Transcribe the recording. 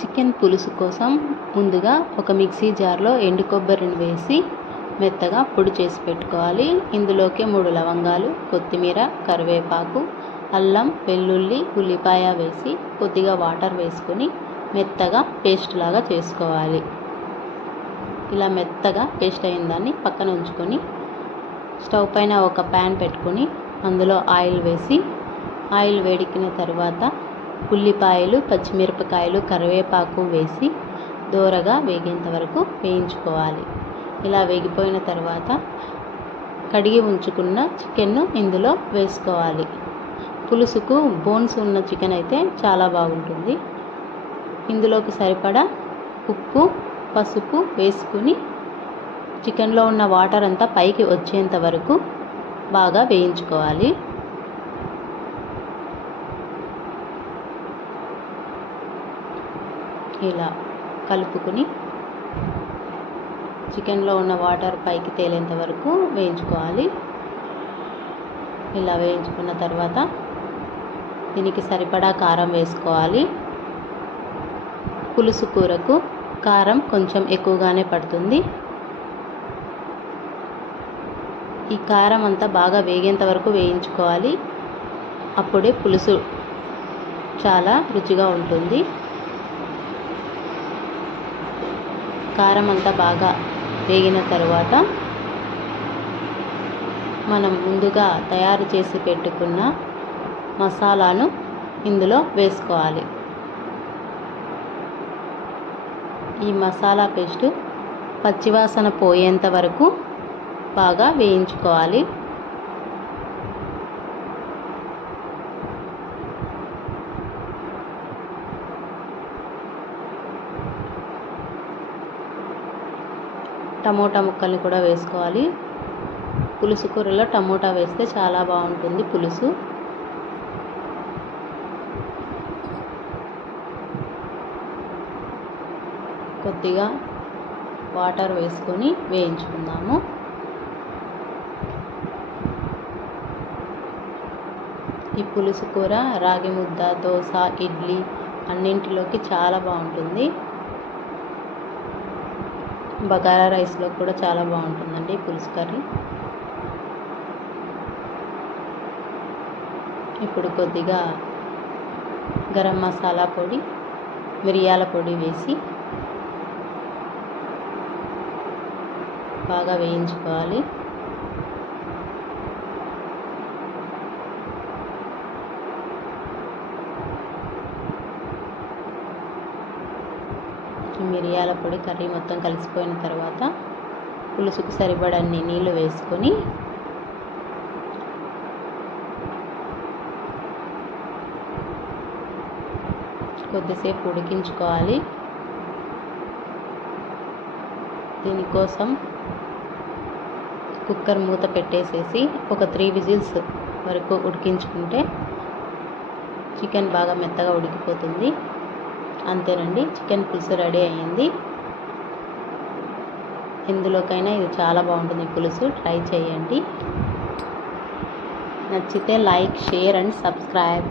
Chicken పులుసు కోసం ముందుగా ఒక మిక్సీ జార్లో ఎండు కొబ్బరిని వేసి మెత్తగా పొడి చేసి పెట్టుకోవాలి. ఇందులోకి 3 లవంగాలు, కొత్తిమీర, కరివేపాకు, అల్లం, వెల్లుల్లి, ఉల్లిపాయ వేసి కొద్దిగా వాటర్ వేసుకొని మెత్తగా పేస్ట్ లాగా చేసుకోవాలి. ఇలా మెత్తగా పేస్ట్ అయిన దాన్ని పక్కన ఉంచుకొని స్టవ్ పైన ఒక ప్యాన్ పెట్టుకొని అందులో ఆయిల్ వేసి ఆయిల్ వేడెక్కిన తర్వాత ఉల్లిపాయలు, పచ్చిమిరపకాయలు, కరివేపాకు వేసి దోరగా వేగేంత వరకు వేయించుకోవాలి. ఇలా వేగిపోయిన తర్వాత కడిగి ఉంచుకున్న చికెన్ను ఇందులో వేసుకోవాలి. పులుసుకు బోన్స్ ఉన్న చికెన్ అయితే చాలా బాగుంటుంది. ఇందులోకి సరిపడా ఉప్పు, పసుపు వేసుకుని చికెన్లో ఉన్న వాటర్ అంతా పైకి వచ్చేంత వరకు బాగా వేయించుకోవాలి. ఇలా కలుపుకుని చికెన్లో ఉన్న వాటర్ పైకి తేలేంత వరకు వేయించుకోవాలి. ఇలా వేయించుకున్న తర్వాత దీనికి సరిపడా కారం వేసుకోవాలి. పులుసు కూరకు కారం కొంచెం ఎక్కువగానే పడుతుంది. ఈ కారం అంతా బాగా వేగేంత వరకు వేయించుకోవాలి. అప్పుడే పులుసు చాలా రుచిగా ఉంటుంది. కారం అంతా బాగా వేగిన తర్వాత మనం ముందుగా తయారు చేసి పెట్టుకున్న మసాలాను ఇందులో వేసుకోవాలి. ఈ మసాలా పేస్టు పచ్చివాసన పోయేంత వరకు బాగా వేయించుకోవాలి. టమోటా ముక్కల్ని కూడా వేసుకోవాలి. పులుసు కూరలో టమోటా వేస్తే చాలా బాగుంటుంది పులుసు. కొద్దిగా వాటర్ వేసుకొని వేయించుకుందాము. ఈ పులుసు కూర రాగి ముద్ద, దోశ, ఇడ్లీ అన్నింటిలోకి చాలా బాగుంటుంది. బగారా రైస్లో కూడా చాలా బాగుంటుందండి పులుసు కర్రీ. ఇప్పుడు కొద్దిగా గరం మసాలా పొడి, మిరియాల పొడి వేసి బాగా వేయించుకోవాలి. మిరియాల పొడి కర్రీ మొత్తం కలిసిపోయిన తర్వాత పులుసుకు సరిపడన్ని నీళ్ళు వేసుకొని కొద్దిసేపు ఉడికించుకోవాలి. దీనికోసం కుక్కర్ మూత పెట్టేసేసి ఒక 3 విజిల్స్ వరకు ఉడికించుకుంటే చికెన్ బాగా మెత్తగా ఉడికిపోతుంది. అంతేనండి, చికెన్ పులుసు రెడీ అయ్యింది. ఎందులోకైనా ఇది చాలా బాగుంటుంది పులుసు. ట్రై చేయండి. నచ్చితే లైక్, షేర్ అండ్ సబ్స్క్రైబ్.